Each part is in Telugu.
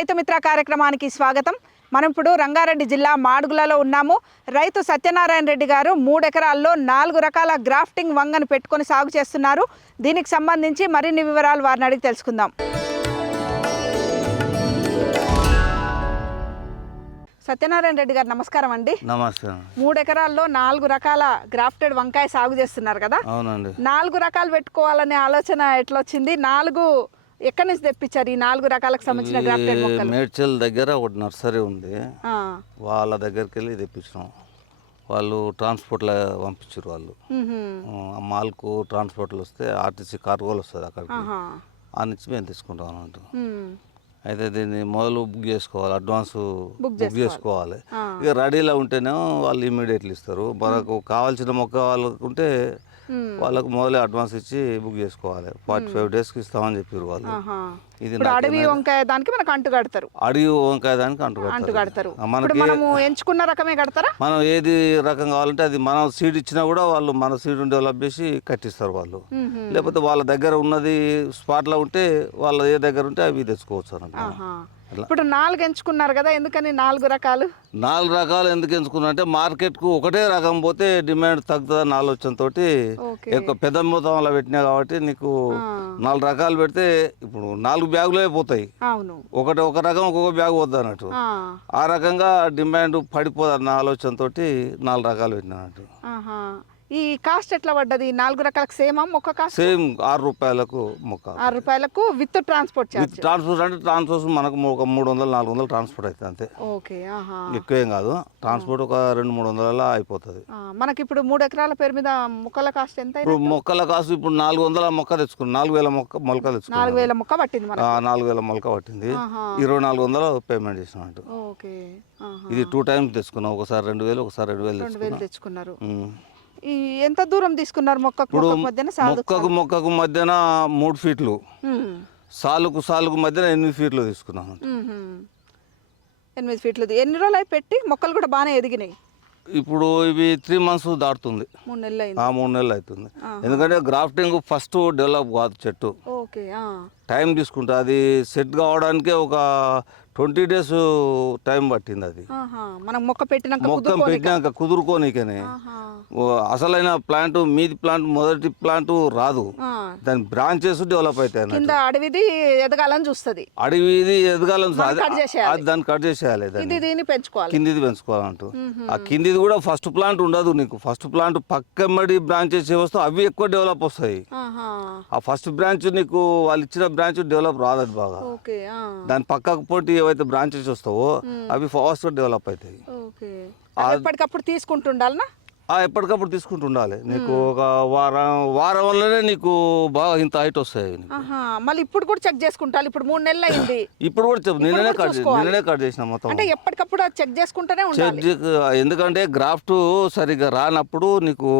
రైతు మిత్ర కార్యక్రమానికి స్వాగతం. మనం ఇప్పుడు రంగారెడ్డి జిల్లా మాడుగులలో ఉన్నాము. రైతు సత్యనారాయణ రెడ్డి గారు 3 ఎకరాల్లో 4 రకాల గ్రాఫ్టింగ్ వంగను పెట్టుకొని సాగు చేస్తున్నారు. దీనికి సంబంధించి మరిన్ని వివరాలు వారిని అడిగి తెలుసుకుందాం. సత్యనారాయణ రెడ్డి గారు నమస్కారం అండి. నమస్కారం. 3 ఎకరాల్లో 4 రకాల గ్రాఫ్టెడ్ వంకాయ సాగు చేస్తున్నారు కదా? అవునండి. 4 రకాలు పెట్టుకోవాలనే ఆలోచన ఎట్లా వచ్చింది? 4 ఎక్కడి నుంచి తెప్పించారు ఈ 4 రకాలకు సంబంధించిన గ్రాఫ్టెడ్ మొక్కలు? మేడ్చల్ దగ్గర ఒక నర్సరీ ఉంది, వాళ్ళ దగ్గరికి వెళ్ళి తెప్పించినాం. వాళ్ళు ట్రాన్స్పోర్ట్లో పంపించారు. వాళ్ళు మాల్కు ట్రాన్స్పోర్ట్లు వస్తే ఆర్టీసీ కార్గోలు వస్తుంది, అక్కడికి ఆ నుంచి మేము తీసుకుంటాం అన్నట్టు. అయితే దీన్ని మొదలు బుక్ చేసుకోవాలి, అడ్వాన్స్ బుక్ చేసుకోవాలి. ఇక రెడీలో ఉంటేనేమో వాళ్ళు ఇమీడియట్లీ ఇస్తారు. మనకు కావాల్సిన మొక్క వాళ్ళకు ఉంటే వాళ్ళకు మొదలే అడ్వాన్స్ ఇచ్చి బుక్ చేసుకోవాలి. 45 డేస్కి ఇస్తామని చెప్పారు వాళ్ళు. ఇది అడవి వంకాయ దానికి మనకు అంటు కడతారు. అడవి వంకాయ దానికి అంటు కడతారు. మనము ఎంచుకున్న రకమే కడతారా? మనం ఏది రకం కావాలంటే అది మనం సీడ్ ఇచ్చినా కూడా వాళ్ళు మన సీడ్ డెవలప్ చేసి కట్టిస్తారు వాళ్ళు. లేకపోతే వాళ్ళ దగ్గర ఉన్నది స్పాట్లో ఉంటే వాళ్ళ ఏ దగ్గర ఉంటే అవి తెచ్చుకోవచ్చు అన్నమాట. ఇప్పుడు 4 ఎంచుకున్నారు కదా, ఎందుకని 4 రకాలు? 4 రకాలు ఎందుకు ఎంచుకున్నారంటే మార్కెట్కు ఒకటే రకం పోతే డిమాండ్ తగ్గుతుందని ఆలోచనతో ఎక్కువ పెద్ద మొత్తంలో పెట్టినా కాబట్టి నీకు 4 రకాలు పెడితే ఇప్పుడు 4 బ్యాగులు అయిపోతాయి. ఒక రకం ఒక్కొక్క బ్యాగ్ వద్దు అన్నట్టు. ఆ రకంగా డిమాండ్ పడిపోదన్న ఆలోచనతో 4 రకాలు పెట్టినట్టు. ఈ కాస్ట్ ఎట్లా పడ్డది? 4 రకాలకు సేమా మొక్క కాస్ట్? సేమ్ 6 రూపాయలకు మొక్క. 6 రూపాయలకు విత్ ట్రాన్స్పోర్ట్ చార్జ్. ట్రాన్స్పోర్ట్ అంటే ట్రాన్స్పోర్ట్ మనకు ఒక 300-400 ట్రాన్స్పోర్ట్ అవుతుంది అంతే. ఓకే. ఎక్కువేం కాదు, ట్రాన్స్పోర్ట్ ఒక 200-300 అయిపోతుంది. మనకి ఇప్పుడు 3 ఎకరాల పేరు మీద మొక్కల కాస్ట్ ఎంత? ఇప్పుడు మొక్కల కాస్ట్ ఇప్పుడు 400 మొక్క తెచ్చుకున్నాం. 4000 మొలక తెచ్చుకున్నాం. 4000 మొక్క పట్టింది. 4000 మొలక పట్టింది. 2400 పేమెంట్ చేసినట్టు. ఓకే. ఇది 2 టైమ్స్ తెచ్చుకున్నాం. ఒకసారి 2000, ఒకసారి 2000 తెచ్చుకున్నారు. ఎంత దూరం తీసుకున్నారు మొక్కకు మధ్యన 3 ఫీట్లు, సాలుకు మధ్యన 8 ఫీట్లు తీసుకున్నాం. 8 ఫీట్లు. ఎన్ని రోజులు అయి పెట్టి? మొక్కలు కూడా బాగానే ఎదిగినాయి. ఇప్పుడు ఇవి 3 మంత్స్ దాటుతుంది. 3 నెలలు అయింది. 3 నెలలు అవుతుంది. ఎందుకంటే గ్రాఫ్టింగ్ ఫస్ట్ డెవలప్ కాదు చెట్టు, టైం తీసుకుంటా. అది సెట్ కావడానికే ఒక 20 డేస్ టైం పట్టింది. అది మొక్క పెట్టినాక కుదురుకోనికనే. అసలైన ప్లాంట్ మీది ప్లాంట్ మొదటి ప్లాంట్ రాదు, దాని బ్రాంచెస్ డెవలప్ అవుతాయి. అడవిది ఎదగాలని చూస్తుంది, అడవిది ఎదగాలని దాన్ని కట్ చేసేయాలి, కిందిది పెంచుకోవాలంటూ. ఆ కిందిది కూడా ఫస్ట్ ప్లాంట్ ఉండదు నీకు. ఫస్ట్ ప్లాంట్ పక్కమ్మడి బ్రాంచెస్ వస్తాయి, అవి ఎక్కువ డెవలప్ వస్తాయి. ఆ ఫస్ట్ బ్రాంచ్ నీకు వాళ్ళు ఇచ్చిన బ్రాంచ్ డెవలప్ రాదు అది బాగా. దాని పక్కకు పోటీ ఏవైతే బ్రాంచెస్ వస్తావో అవి ఫాస్ట్ డెవలప్ అవుతాయి. ఎప్పటికప్పుడు తీసుకుంటుండాలనా? ఎప్పటికప్పుడు తీసుకుంటుండాలి. నీకు ఒక వారం వల్లనే నీకు బాగా ఇంత హైట్ వస్తాయి. మళ్ళీ ఇప్పుడు కూడా చెక్ చేసుకుంటారు. ఇప్పుడు 3 నెలలు అయింది. ఇప్పుడు కూడా నిన్ననే కట్ చేసిన మొత్తం. అంటే ఎప్పటికప్పుడు చెక్ చేసుకుంటూనే ఉండాలి. ఎందుకంటే గ్రాఫ్ట్ సరిగ్గా రానప్పుడు నీకు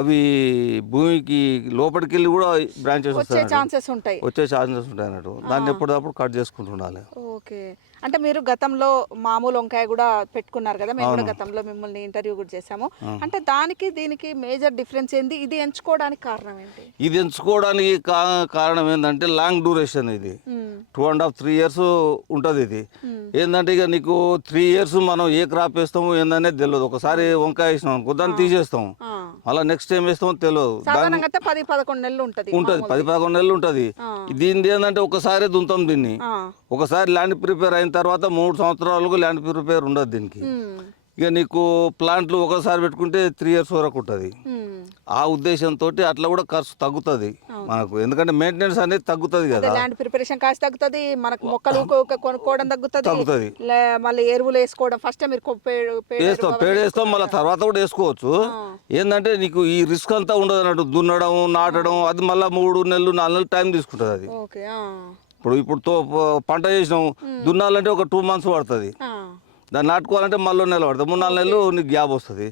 అవి భూమికి లోపలికి వెళ్ళి కూడా బ్రాంచెస్ వచ్చే ఛాన్సెస్ ఉంటాయి అన్నట్టు. దాన్ని ఎప్పటికప్పుడు కట్ చేసుకుంటుండాలి. ఓకే. అంటే మీరు గతంలో మామూలు వంకాయ కూడా పెట్టుకున్నారు కదా, మేము కూడా గతంలో మిమ్మల్ని ఇంటర్వ్యూ కూడా చేసాము. అంటే దానికి దీనికి మేజర్ డిఫరెన్స్ ఏంది? ఇది ఎంచుకోవడానికి కారణం ఏంటి? ఇది ఎంచుకోవడానికి కారణం ఏంటంటే లాంగ్ డ్యూరేషన్. ఇది 2.5-3 years ఉంటుంది. ఇది ఏంటంటే ఇక నీకు 3 years మనం ఏ క్రాప్ వేస్తామో ఏందనేది తెలియదు. ఒకసారి వంకాయ వేసినాం అనుకో, దాన్ని తీసేస్తాం, మళ్ళీ నెక్స్ట్ టైం వేస్తామో తెలియదు. 10-11 నెలలు ఉంటుంది, 10-11 నెలలు ఉంటుంది. దీనిది ఏంటంటే ఒకసారి దుంతాం దీన్ని. ఒకసారి ల్యాండ్ ప్రిపేర్ అయిన తర్వాత 3 సంవత్సరాలకు ల్యాండ్ ప్రిపేర్ ఉండదు దీనికి. ఇక నీకు ప్లాంట్లు ఒకసారి పెట్టుకుంటే 3 years వరకు ఉంటుంది. ఆ ఉద్దేశంతో అట్లా కూడా ఖర్చు తగ్గుతుంది మనకు, ఎందుకంటే మెయింటెనెన్స్ అనేది తగ్గుతుంది కదా. ల్యాండ్ ప్రిపరేషన్ కాస్ట్ తగ్గుతుంది, మనకు మొక్కలు కొనుక్కోవడం తగ్గుతుంది. మళ్ళీ ఎరువులు వేసుకోవడం, ఫస్ట్ మీరు పేడ వేస్తాం, మళ్ళీ తర్వాత కూడా వేసుకోవచ్చు. ఏంటంటే నీకు ఈ రిస్క్ అంతా ఉండదు అన్నట్టు. దున్నడం, నాటడం, అది మళ్ళీ 3 నెలలు 4 నెలలు టైం తీసుకుంటుంది అది. ఇప్పుడు పంట చేసినాం, దున్నాలంటే ఒక 2 months పడుతుంది. దాన్ని నాటుకోవాలంటే మళ్ళీ నెల పడుతుంది. 3-4 నెలలు నీకు గ్యాప్ వస్తుంది.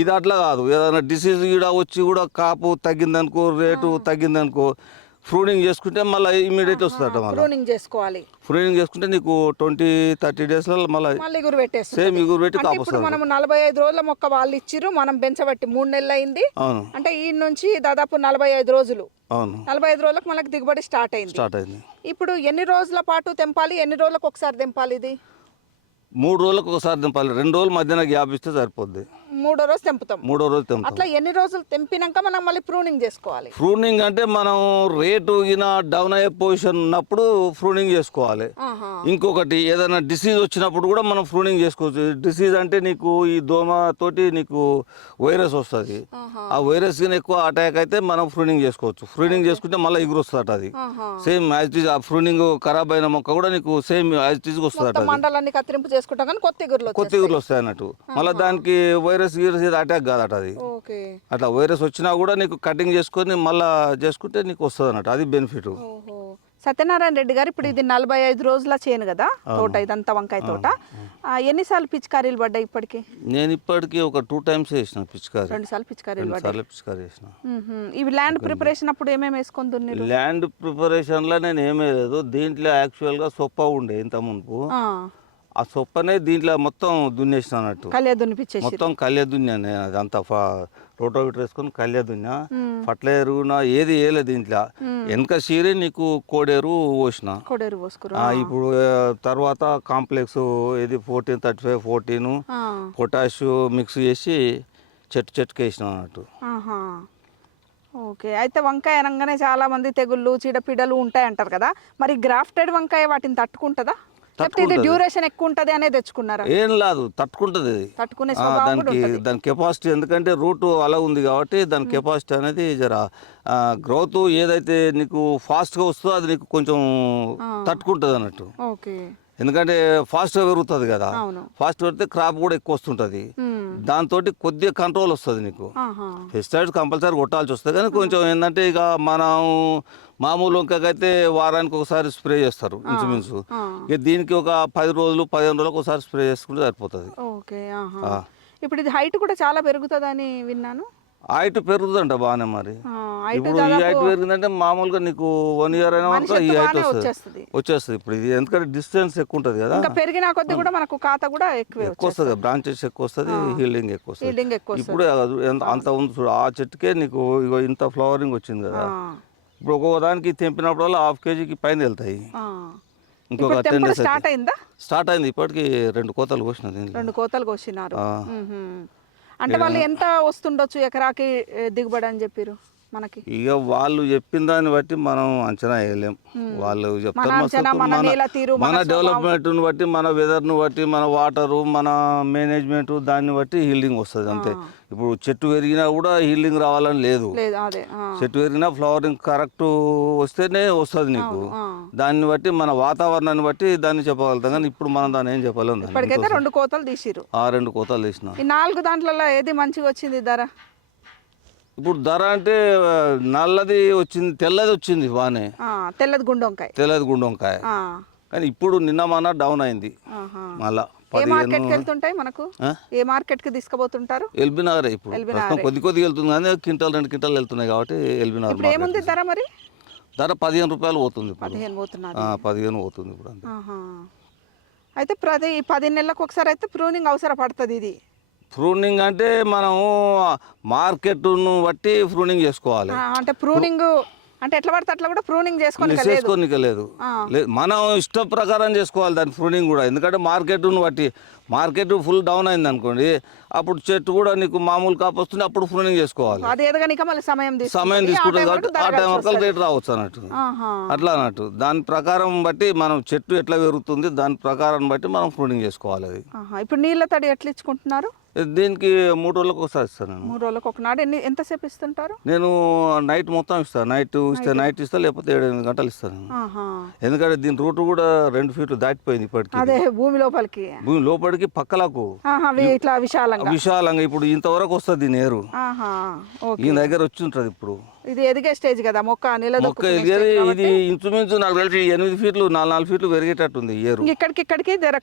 ఇది అట్లా కాదు. ఏదైనా డిసీజ్ కూడా వచ్చి కూడా కాపు తగ్గిందనుకో, రేటు తగ్గిందనుకో, ప్రూనింగ్ చేసుకుంటే మళ్ళీ ఇమీడియట్ వస్తుందట. మళ్ళీ ప్రూనింగ్ చేసుకోవాలి. ప్రూనింగ్ చేసుకుంటే నీకు 20-30 డేస్లో మళ్ళీ ఇగురు పెట్టేస్తుంది. సేమ్ ఇగురు పెట్టి అంటే కాపు ఇప్పుడు వస్తుంది. మనం 45 రోజుల మొక్క వాళ్ళు ఇచ్చిర్రు, మనం పెంచబట్టి 3 నెలలు అయింది. అవును అంటే ఈ నుంచి దాదాపు 45 రోజులు, అవును 45 రోజులకు మనకు దిగుబడి స్టార్ట్ అయింది. ఇప్పుడు ఎన్ని రోజుల పాటు తెంపాలి, ఎన్ని రోజులకు ఒకసారి తెంపాలి? ఇది 3 రోజులకు ఒకసారి తెంపాలి. 2 రోజులు మధ్యాహ్నం గ్యాప్ ఇస్తే సరిపోద్ది. 3వ రోజు తెంపుతాం. 3వ రోజు తెంపుతాం. అట్లా ఎన్ని రోజులు తెంపినాక మనం మళ్ళీ ప్రూనింగ్ చేసుకోవాలి? ప్రూనింగ్ అంటే మనం రేటు గిన డౌన్ అయ్యే పొజిషన్ ఉన్నప్పుడు ప్రూనింగ్ చేసుకోవాలి. ఇంకొకటి ఏదైనా డిసీజ్ వచ్చినప్పుడు కూడా మనం ప్రూనింగ్ చేసుకోవచ్చు. డిసీజ్ అంటే నీకు ఈ దోమ తోటి నీకు వైరస్ వస్తుంది. ఆ వైరస్ గిన ఎక్కువ అటాక్ అయితే మనం ప్రూనింగ్ చేసుకోవచ్చు. ప్రూనింగ్ చేసుకుంటే మళ్ళీ ఎగురు వస్తుంది. అది సేమ్ యాజ్ ఇట్ ఈజ్. ఆ ప్రూనింగ్ ఖరాబ్ అయిన మొక్క కూడా నీకు సేమ్ యాజ్ ఇట్ ఈజ్ వస్తుంది. మండలాన్ని కత్తిరింపు చేసుకుంటాం కానీ కొత్త ఇగురులు వస్తాయి అన్నట్టు. మళ్ళీ దానికి వైరస్ అటాక్ కాదట. అది అట్లా వైరస్ వచ్చినా కూడా నీకు కటింగ్ చేసుకొని మళ్ళీ చేసుకుంటే నీకు వస్తుంది అన్నట్టు. అది బెనిఫిట్. సత్యనారాయణ రెడ్డి గారు, ఇప్పుడు ఇది 45 రోజుల చేను కదా తోట, ఇదంతా వంకాయ తోట. ఎన్నిసార్లు పిచికారీలు పడ్డాయి ఇప్పటికి? నేను ఇప్పటికి ఒక 2 టైమ్స్ వేసిన పిచికారీ. 2 సార్లు పిచికారీలు పడ్డాయి. పిచికారీ వేసిన. ఇవి ల్యాండ్ ప్రిపరేషన్ అప్పుడు ఏమేమి వేసుకొని దున్నారు? ల్యాండ్ ప్రిపరేషన్లో నేను ఏమీ లేదు. దీంట్లో యాక్చువల్గా సొప్ప ఉండే ఇంత మునుపు. ఆ సొప్పనే దీంట్లో మొత్తం దున్నేసిన అన్నట్టు. కళ్యా దున్నిపించేసి మొత్తం కళ్యా దున్నా. అదంతా రోటోవేటర్ వేసుకొని కళ్యా దున్నా. ఫర్టిలైజర్ ఏది వేయలేదు దీంట్లో. వెనక సీరే నీకు కోడేరు పోసిన. కోడేరు పోసుకురు. ఇప్పుడు తర్వాత కాంప్లెక్స్ ఇది 14-35-14 పొటాష్ మిక్స్ చేసి చెట్టుకి వేసిన అన్నట్టు. ఓకే. అయితే వంకాయ అనగానే చాలా మంది తెగుళ్ళు చీడపీడలు ఉంటాయి అంటారు కదా, మరి గ్రాఫ్టెడ్ వంకాయ వాటిని తట్టుకుంటుందా? ఇది డ్యూరేషన్ ఎక్కువ ఉంటుంది అనేది తెచ్చుకున్నారా? ఏం లేదు, తట్టుకుంటుంది. తట్టుకునే దాని కెపాసిటీ, ఎందుకంటే రూట్ అలా ఉంది కాబట్టి దాని కెపాసిటీ అనేది జర గ్రోత్ ఏదైతే నీకు ఫాస్ట్గా వస్తుందో అది నీకు కొంచెం తట్టుకుంటుంది అన్నట్టు. ఓకే. ఎందుకంటే ఫాస్ట్గా పెరుగుతుంది కదా. ఫాస్ట్ పెడితే క్రాప్ కూడా ఎక్కువ వస్తుంటుంది. దాంతో కొద్దిగా కంట్రోల్ వస్తుంది నీకు. పెస్టిసైడ్స్ కంపల్సరీ కొట్టాల్సి వస్తుంది. కానీ కొంచెం ఏంటంటే ఇక మనం మామూలు వంకాయకైతే వారానికి ఒకసారి స్ప్రే చేస్తారు ఇంచుమించు. ఇక దీనికి ఒక 10 రోజులు 15 రోజులకు ఒకసారి స్ప్రే చేసుకుంటే సరిపోతుంది. ఓకే. ఇప్పుడు ఇది హైట్ కూడా చాలా పెరుగుతుందని విన్నాను. హైట్ పెరుగుతుందంట బాగానే. మరి ఇప్పుడు ఈ హైట్ పెరిగిందంటే మామూలుగా నీకు 1 ఇయర్ అయినా ఈ హైట్ వచ్చేస్తుంది. ఇప్పుడు ఇది ఎందుకంటే డిస్టెన్స్ ఎక్కువ ఉంటుంది కదా, పెరిగిన కొద్ది కూడా మనకు కాత కూడా ఎక్కువ వస్తుంది. బ్రాంచెస్ ఎక్కువ వస్తుంది, హీల్డింగ్ ఎక్కువ వస్తుంది. ఇప్పుడు అంత ఉంది చూడు, ఆ చెట్టుకే నీకు ఇంత ఫ్లవరింగ్ వచ్చింది కదా. ఇప్పుడు ఒక్కొక్క దానికి తెంపినప్పుడు 1/2 kgకి పైన వెళ్తాయి. ఇంకొక 10 days స్టార్ట్ అయింది. ఇప్పటికి 2 కోతలు కోసినది. 2 కోతలు కోసినారు. అంటే వాళ్ళు ఎంత వస్తుండొచ్చు ఎకరాకి దిగుబడి అని చెప్పారు మనకి? ఇక వాళ్ళు చెప్పిన దాన్ని బట్టి మనం అంచనా వేయలేం. వాళ్ళు చెప్తారు మన డెవలప్మెంట్ని బట్టి, మన వెదర్ను బట్టి, మన వాటరు, మన మేనేజ్మెంట్, దాన్ని బట్టి హీల్డింగ్ వస్తుంది అంతే. ఇప్పుడు చెట్టు పెరిగినా కూడా హీల్డింగ్ రావాలని లేదు. చెట్టు పెరిగినా ఫ్లవరింగ్ కరెక్ట్ వస్తేనే వస్తుంది నీకు. దాన్ని బట్టి మన వాతావరణాన్ని బట్టి దాన్ని చెప్పగలుగుతాం. కానీ ఇప్పుడు మనం దాన్ని ఏం చెప్పలేము. 2 కోతలు తీసిరు. 2 కోతలు తీసిన. ఈ 4 దాంట్లో ఏది మంచిగా వచ్చింది ధర? ఇప్పుడు ధర అంటే నల్లది వచ్చింది, తెల్లది వచ్చింది బాగానే. తెల్లది గుండొంకాయ. కానీ ఇప్పుడు నిన్న మన డౌన్ అయింది. మళ్ళా వెళ్తుంటాయి మనకు ఏ మార్కెట్ కి తీసుకుపోతుంటారు? ఎల్బీ నగర్. ఇప్పుడు కొద్దిగా వెళ్తుంది కానీ క్వింటాల్ 2 క్వింటాల్ వెళ్తున్నాయి కాబట్టి ఎల్బీ నగర్. ఏముంది ధర? మరి ధర 15 రూపాయలు పోతుంది. 15 పోతుంది ఇప్పుడు. అయితే ప్రతి 10 నెలలకు ఒకసారి అయితే ప్రూనింగ్ అవసరపడుతుంది. ఇది ప్రూనింగ్ అంటే మనం మార్కెట్ను బట్టి ప్రూనింగ్ చేసుకోవాలి. అంటే ప్రూనింగ్ అంటే ఎట్లా పడితే అట్లా కూడా ప్రూనింగ్ చేసుకోనిక లేదు. మనం ఇష్టం ప్రకారం చేసుకోవాలి దాని ప్రూనింగ్ కూడా. ఎందుకంటే మార్కెట్ను బట్టి, మార్కెట్ ఫుల్ డౌన్ అయింది అనుకోండి, అప్పుడు చెట్టు కూడా నీకు మామూలు కాపు వస్తుంది, అప్పుడు ప్రూనింగ్ చేసుకోవాలి. సమయం తీసుకుంటుంది కాబట్టి ఆ టైం వరకు రేట్ రావచ్చు అన్నట్టు. అట్లా అన్నట్టు దాని ప్రకారం బట్టి మనం చెట్టు ఎట్లా పెరుగుతుంది దాని ప్రకారం బట్టి మనం ప్రూనింగ్ చేసుకోవాలి. అది ఇప్పుడు నీళ్ళ తడి ఎట్లా ఇచ్చుకుంటున్నారు? దీనికి 3 రోజులకు ఒకసారి ఇస్తాను. 3 రోజులకు ఒకనాడు ఎంతసేపు ఇస్తుంటారు? నేను నైట్ మొత్తం ఇస్తాను. నైట్ ఇస్తా, లేకపోతే 7-8 గంటలు ఇస్తాను. ఎందుకంటే దీని రూట్ కూడా 2 ఫీట్లు దాటిపోయింది ఇప్పటికి. అదే భూమి లోపలికి పక్కలకు విశాలంగా ఇప్పుడు ఇంతవరకు వస్తుంది నేరు. ఈ దగ్గర వచ్చి ఉంటుంది. ఇప్పుడు ఇది ఎదిగే స్టేజ్ కదా, మొక్క ఇది ఇంచుమించు నాకు తెలిసి 8 ఫీట్లు 4 ఫీట్లు పెరిగేటట్టుంది. ఏరు ఇక్కడికి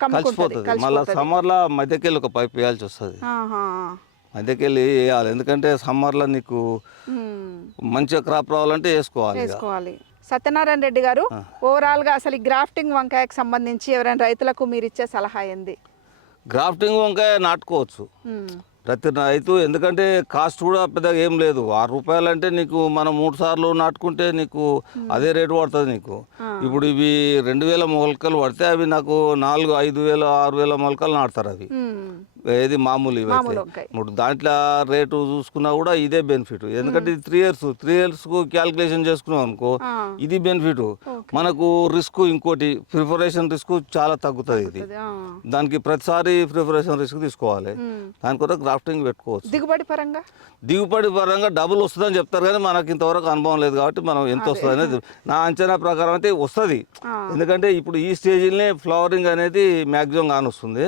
కలిసిపోతుంది. మళ్ళీ సమ్మర్ లో మధ్యకెళ్ళి ఒక పైప్ వేయాల్సి వస్తుంది. మధ్యకెళ్ళి వేయాలి. ఎందుకంటే సమ్మర్ లో నీకు మంచిగా క్రాప్ రావాలంటే వేసుకోవాలి. సత్యనారాయణ రెడ్డి గారు, ఓవరాల్గా అసలు ఈ గ్రాఫ్టింగ్ వంకాయకు సంబంధించి ఎవరైనా రైతులకు మీరు ఇచ్చే సలహా ఏంది? గ్రాఫ్టింగ్ వంకాయ నాటుకోవచ్చు ప్రతి రైతు, ఎందుకంటే కాస్ట్ కూడా పెద్దగా ఏం లేదు. 6 రూపాయలు అంటే నీకు మనం 3 సార్లు నాటుకుంటే నీకు అదే రేటు పడుతుంది నీకు. ఇప్పుడు ఇవి 2000 మొలకలు పడితే అవి నాకు 4, 5,000, 6,000 మొలకలు నాటుతారు అవి. ఏది మామూలు ఇవైతే. ఇప్పుడు దాంట్లో రేటు చూసుకున్నా కూడా ఇదే బెనిఫిట్, ఎందుకంటే ఇది 3 ఇయర్స్కు క్యాల్కులేషన్ చేసుకున్నాం అనుకో ఇది బెనిఫిట్. మనకు రిస్క్ ఇంకోటి ప్రిపరేషన్ రిస్క్ చాలా తగ్గుతుంది ఇది. దానికి ప్రతిసారి ప్రిపరేషన్ రిస్క్ తీసుకోవాలి. దాని కొరకు గ్రాఫ్టింగ్ పెట్టుకోవచ్చు. దిగుబడి పరంగా డబుల్ వస్తుందని చెప్తారు, కానీ మనకి ఇంతవరకు అనుభవం లేదు కాబట్టి మనం ఎంత వస్తుంది అనేది నా అంచనా ప్రకారం అయితే వస్తుంది. ఎందుకంటే ఇప్పుడు ఈ స్టేజ్లోనే ఫ్లవరింగ్ అనేది మ్యాక్సిమం కానొస్తుంది.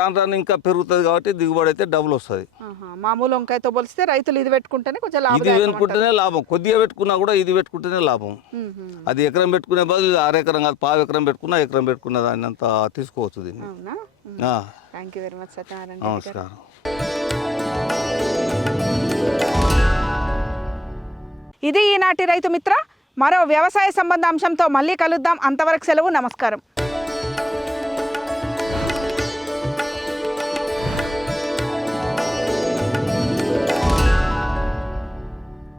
రాను రాను ఇంకా పెరుగుతుంది కాబట్టి దిగుబడి అయితే డబుల్ వస్తుంది. మామూలు వంకాయతో పోలిస్తే రైతులు ఇది పెట్టుకుంటేనే కొంచెం ఇది పెట్టుకుంటేనే లాభం. కొద్దిగా పెట్టుకున్నా కూడా ఇది పెట్టుకుంటేనే లాభం. అది ఎకరం పెట్టుకునే బదులు 6 ఎకరం కాదు, 1/2 ఎకరం పెట్టుకున్నా ఎకరం పెట్టుకున్న దాన్ని అంతా తీసుకోవచ్చు దీన్ని. Thank you very much Satyanarayana. నమస్కారం. ఇది ఈనాటి రైతు మిత్ర. మరో వ్యవసాయ సంబంధ అంశంతో మళ్ళీ కలుద్దాం. అంతవరకు సెలవు. నమస్కారం.